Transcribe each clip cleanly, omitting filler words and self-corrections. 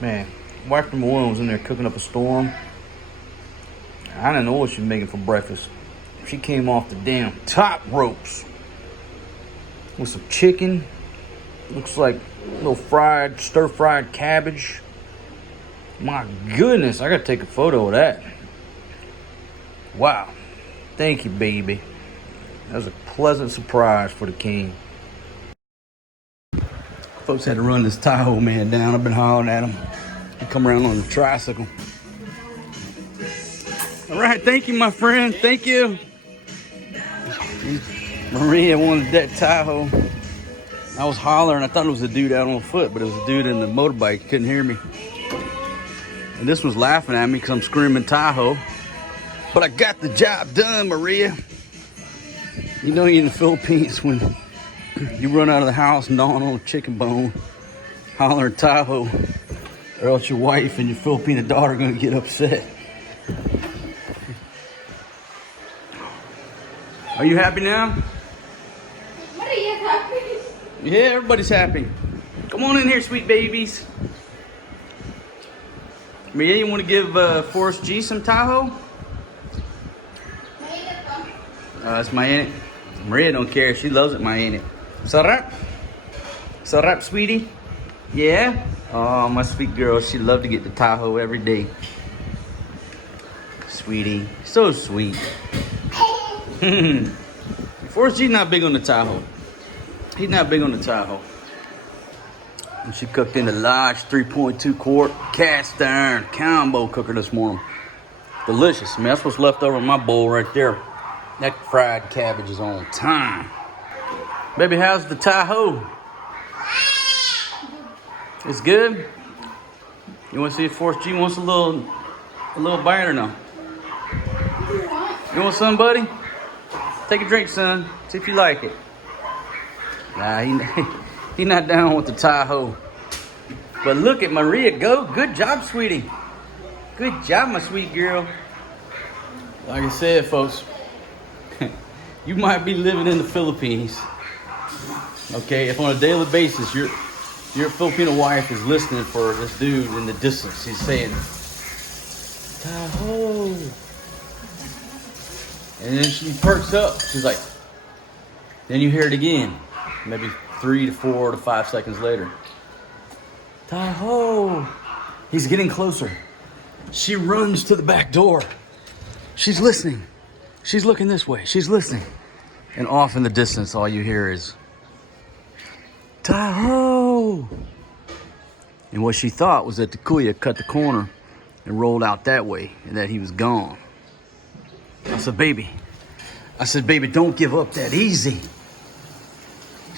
Man, wife number one was in there cooking up a storm. I didn't know what she was making for breakfast. She came off the damn top ropes with some chicken. Looks like a little fried, stir-fried cabbage. My goodness, I gotta take a photo of that. Wow. Thank you, baby. That was a pleasant surprise for the king. Folks had to run this Tahoe man down. I've been hollering at him. He come around on the tricycle. All right, thank you, my friend. Thank you. Maria wanted that Tahoe. I was hollering. I thought it was a dude out on foot, but it was a dude in the motorbike. He couldn't hear me. And this one's laughing at me because I'm screaming Tahoe. But I got the job done, Maria. You know you're in the Philippines when you run out of the house gnawing on a chicken bone, hollering Tahoe, or else your wife and your Filipino daughter are going to get upset. Are you happy now? Maria's happy. Yeah, everybody's happy. Come on in here, sweet babies. Maria, you want to give Forrest G some Tahoe? That's mainit. Maria don't care. She loves it, mainit. Sarap? Sarap, sweetie? Yeah? Oh, my sweet girl. She loved to get the Tahoe every day. Sweetie. So sweet. Forrest G's not big on the Tahoe. He's not big on the Tahoe. And she cooked in the large 3.2 quart cast iron combo cooker this morning. Delicious. Man, that's what's left over in my bowl right there. That fried cabbage is on time. Baby, how's the Tahoe? It's good? You want to see if Forrest G wants a little bite or no? You want some, buddy? Take a drink, son. See if you like it. Nah, he not down with the Tahoe. But look at Maria go. Good job, sweetie. Good job, my sweet girl. Like I said, folks, you might be living in the Philippines. Okay, if on a daily basis your Filipino wife is listening for this dude in the distance, he's saying, Tahoe. And then she perks up. She's like, then you hear it again. Maybe 3 to 4 to 5 seconds later. Tahoe. He's getting closer. She runs to the back door. She's listening. She's looking this way. She's listening. And off in the distance, all you hear is, Tahoe. And what she thought was that the kuya cut the corner and rolled out that way and that he was gone. I said, baby, don't give up that easy.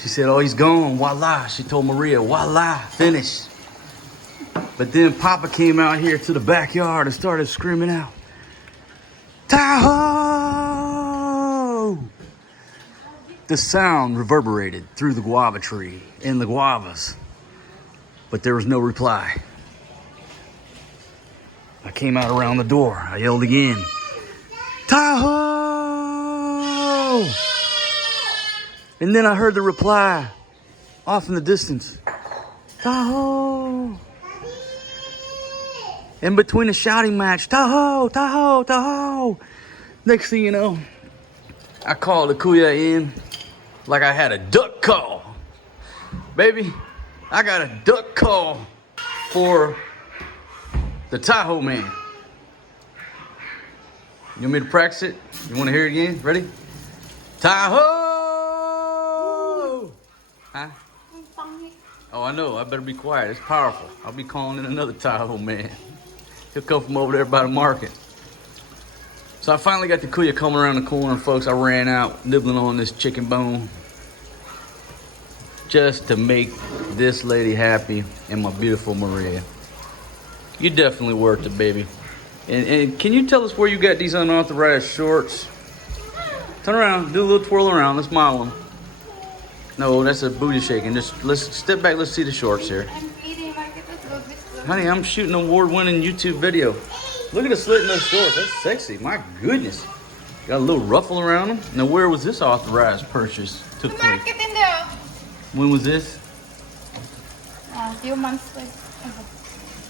She said, oh, he's gone, voila. She told Maria, voila, finished. But then Papa came out here to the backyard and started screaming out, Tahoe! The sound reverberated through the guava tree and the guavas, but there was no reply. I came out around the door. I yelled again, Tahoe! And then I heard the reply off in the distance, Tahoe! In between a shouting match, Tahoe, Tahoe, Tahoe! Next thing you know, I called the kuya in like I had a duck call. Baby, I got a duck call for the Tahoe man. You want me to practice it? You want to hear it again? Ready? Tahoe! Huh? Oh, I know. I better be quiet. It's powerful. I'll be calling in another Tahoe man. He'll come from over there by the market. So I finally got the kuya coming around the corner, folks. I ran out, nibbling on this chicken bone, just to make this lady happy and my beautiful Maria. You definitely worked it, baby. And can you tell us where you got these unauthorized shorts? Turn around, do a little twirl around. Let's model them. No, that's a booty shaking. Just let's step back. Let's see the shorts here. Honey, I'm shooting an award-winning YouTube video. Look at the slit in those shorts. That's sexy. My goodness. Got a little ruffle around them. Now, where was this authorized purchase took place? When was this? A few months ago.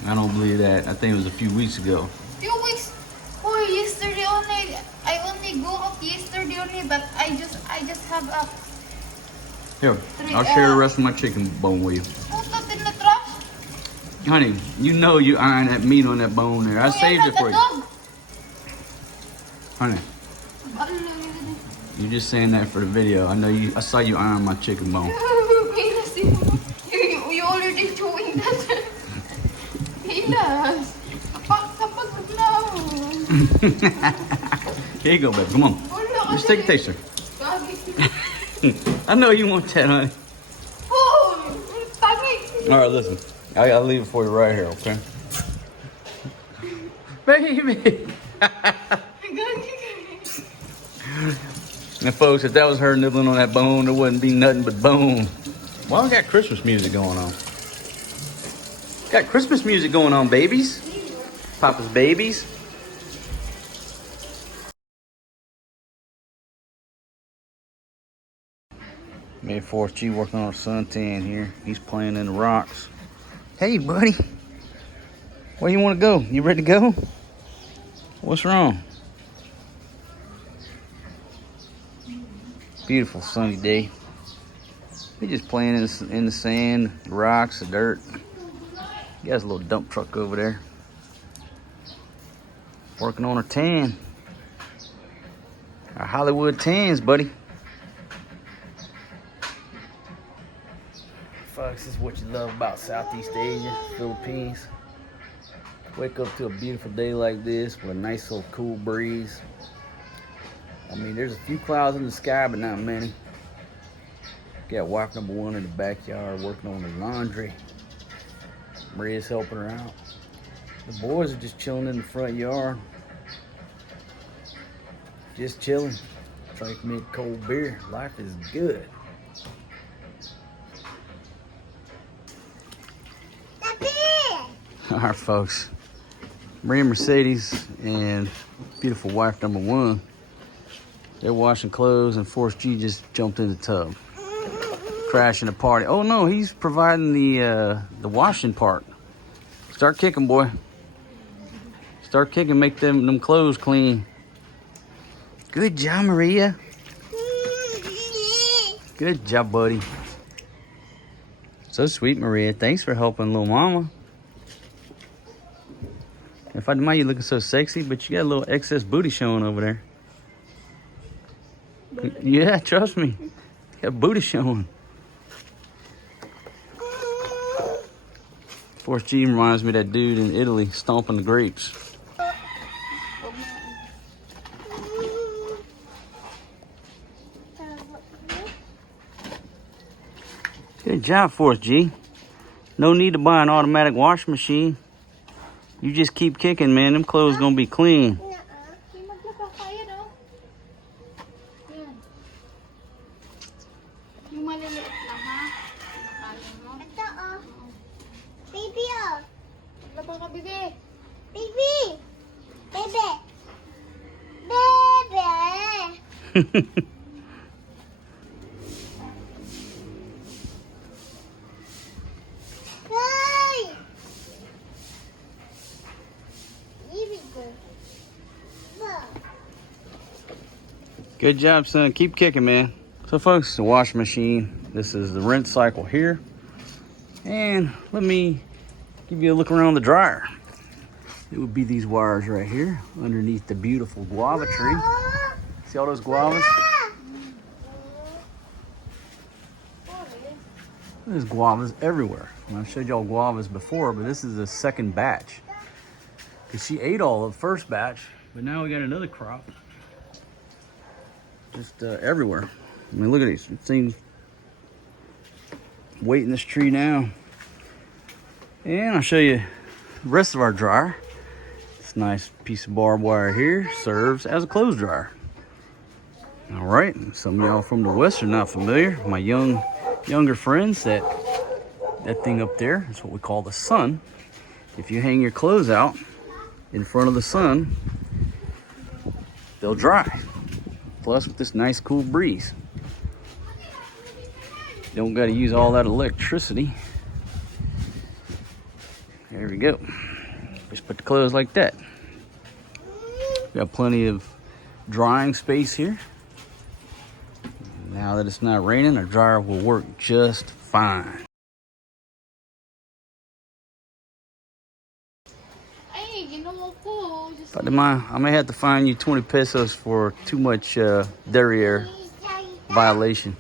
I don't believe that. I think it was a few weeks ago. Few weeks. Oh, yesterday only. I only go out yesterday only, but I just have a. Here, I'll share the rest of my chicken bone with you. Put that in the trash. Honey, you know you iron that meat on that bone there. I saved it for you. Dog. Honey, you're just saying that for the video. I know you. I saw you iron my chicken bone. You already doing that. Hilas. Kapag Here you go, babe. Come on. Just take a taster. I know you want that, honey. All right, listen. I gotta leave it for you right here, okay? Baby. And folks, if that was her nibbling on that bone, there wouldn't be nothing but bone. Why we got Christmas music going on? Got Christmas music going on, babies. Papa's babies. May 4th G working on a suntan here. He's playing in the rocks. Hey, buddy. Where you want to go? You ready to go? What's wrong? Beautiful sunny day. He's just playing in the sand, the rocks, the dirt. He has a little dump truck over there. Working on her tan. Our Hollywood tans, buddy. Folks, this is what you love about Southeast Asia, Philippines. Wake up to a beautiful day like this with a nice little cool breeze. I mean, there's a few clouds in the sky, but not many. Got wife number 1 in the backyard working on the laundry. Maria's helping her out. The boys are just chilling in the front yard. Just chilling. Drink me a cold beer. Life is good. All right, folks. Maria Mercedes and beautiful wife number 1. They're washing clothes, and Forrest G just jumped in the tub, crashing the party. Oh no, he's providing the washing part. Start kicking, boy. Start kicking, make them clothes clean. Good job, Maria. Good job, buddy. So sweet, Maria. Thanks for helping little mama. If I didn't mind you looking so sexy, but you got a little excess booty showing over there. Yeah, trust me. You got booty showing. Forrest G reminds me of that dude in Italy stomping the grapes. Good job, Forrest G. No need to buy an automatic washing machine. You just keep kicking, man. Them clothes gonna be clean. Good job, son. Keep kicking, man. So, folks, the washing machine. This is the rinse cycle here. And let me give you a look around the dryer. It would be these wires right here underneath the beautiful guava tree. See all those guavas? There's guavas everywhere. And I've showed y'all guavas before, but this is the second batch. Because she ate all of the first batch, but now we got another crop. Just everywhere. I mean, look at these. It seems weight in this tree now. And I'll show you the rest of our dryer. This nice piece of barbed wire here serves as a clothes dryer. All right, some of y'all from the West are not familiar. My younger friends, that thing up there is what we call the sun. If you hang your clothes out in front of the sun, they'll dry. Plus with this nice cool breeze. Don't got to use all that electricity. There we go. Just put the clothes like that. Got plenty of drying space here. Now that it's not raining, our dryer will work just fine. I may have to fine you 20 pesos for too much derriere violation.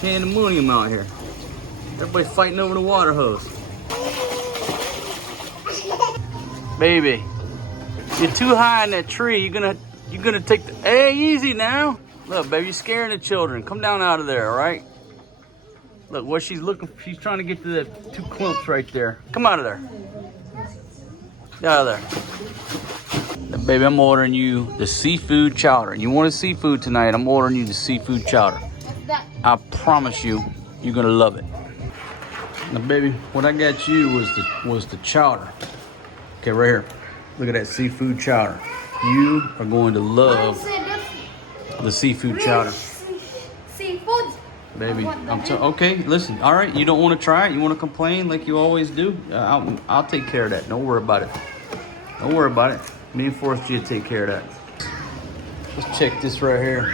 Pandemonium out here. Everybody's fighting over the water hose. Baby, you're too high in that tree. You're gonna take the. Hey, easy now. Look, baby, you're scaring the children. Come down out of there, all right? Look, what she's looking. She's trying to get to the 2 clumps right there. Come out of there. Get out of there. Now, baby, I'm ordering you the seafood chowder. You want a seafood tonight? I'm ordering you the seafood chowder. I promise you, you're gonna love it. Now, baby, what I got you was the chowder. Okay, right here. Look at that seafood chowder. You are going to love the seafood chowder. Seafood. Baby, okay, listen. All right, you don't want to try it? You want to complain like you always do? I'll take care of that. Don't worry about it. Don't worry about it. Me and Forrest G will take care of that. Let's check this right here.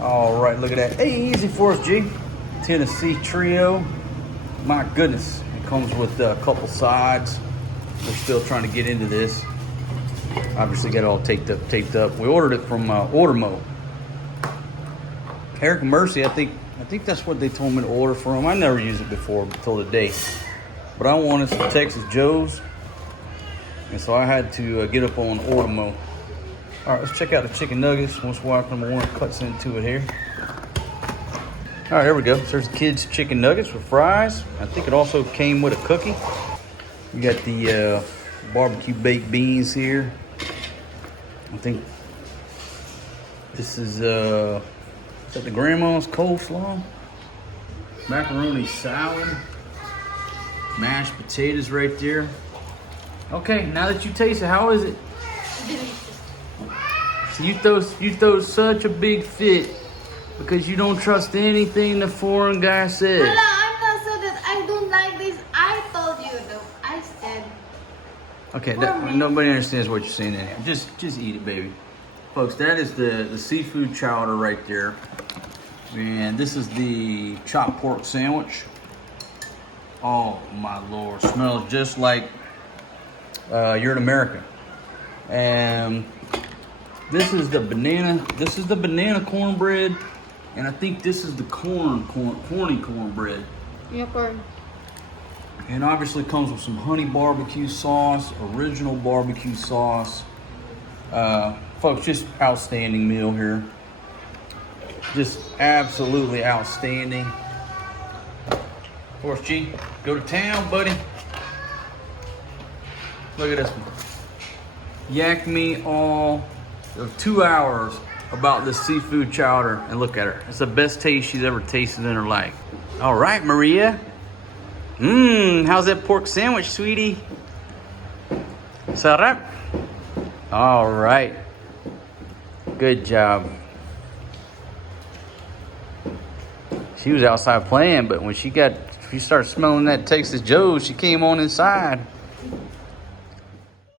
All right, look at that. Hey, easy, Forrest G. Tennessee Trio. My goodness, it comes with a couple sides. We're still trying to get into this. Obviously, got it all taped up. We ordered it from Ordermo. Eric Mercy, I think that's what they told me to order from. I never used it before until today, but I wanted some Texas Joe's, and so I had to get up on Ordermo. All right, let's check out the chicken nuggets. Once wife number 1 cuts into it here. All right, here we go. So there's the kids' chicken nuggets with fries. I think it also came with a cookie. We got the barbecue baked beans here. I think this is that the grandma's coleslaw? Macaroni salad. Mashed potatoes right there. Okay, now that you taste it, how is it? So you throw such a big fit because you don't trust anything the foreign guy says. Hello, I'm not so that I don't like this. I told you though. I said. Okay, nobody understands what you're saying in here. Just eat it, baby. Folks, that is the seafood chowder right there. And this is the chopped pork sandwich. Oh my Lord, smells just like you're in America. And this is the banana cornbread. And I think this is the corny cornbread. Yeah, corn. And obviously comes with some honey barbecue sauce, original barbecue sauce. Folks, just outstanding meal here. Just absolutely outstanding. Forrest G, go to town, buddy. Look at this one. Yak me all of 2 hours about this seafood chowder, and look at her. It's the best taste she's ever tasted in her life. All right, Maria. How's that pork sandwich, sweetie? Sarap? All right. Good job. She was outside playing, but when she started smelling that Texas Joe's, she came on inside.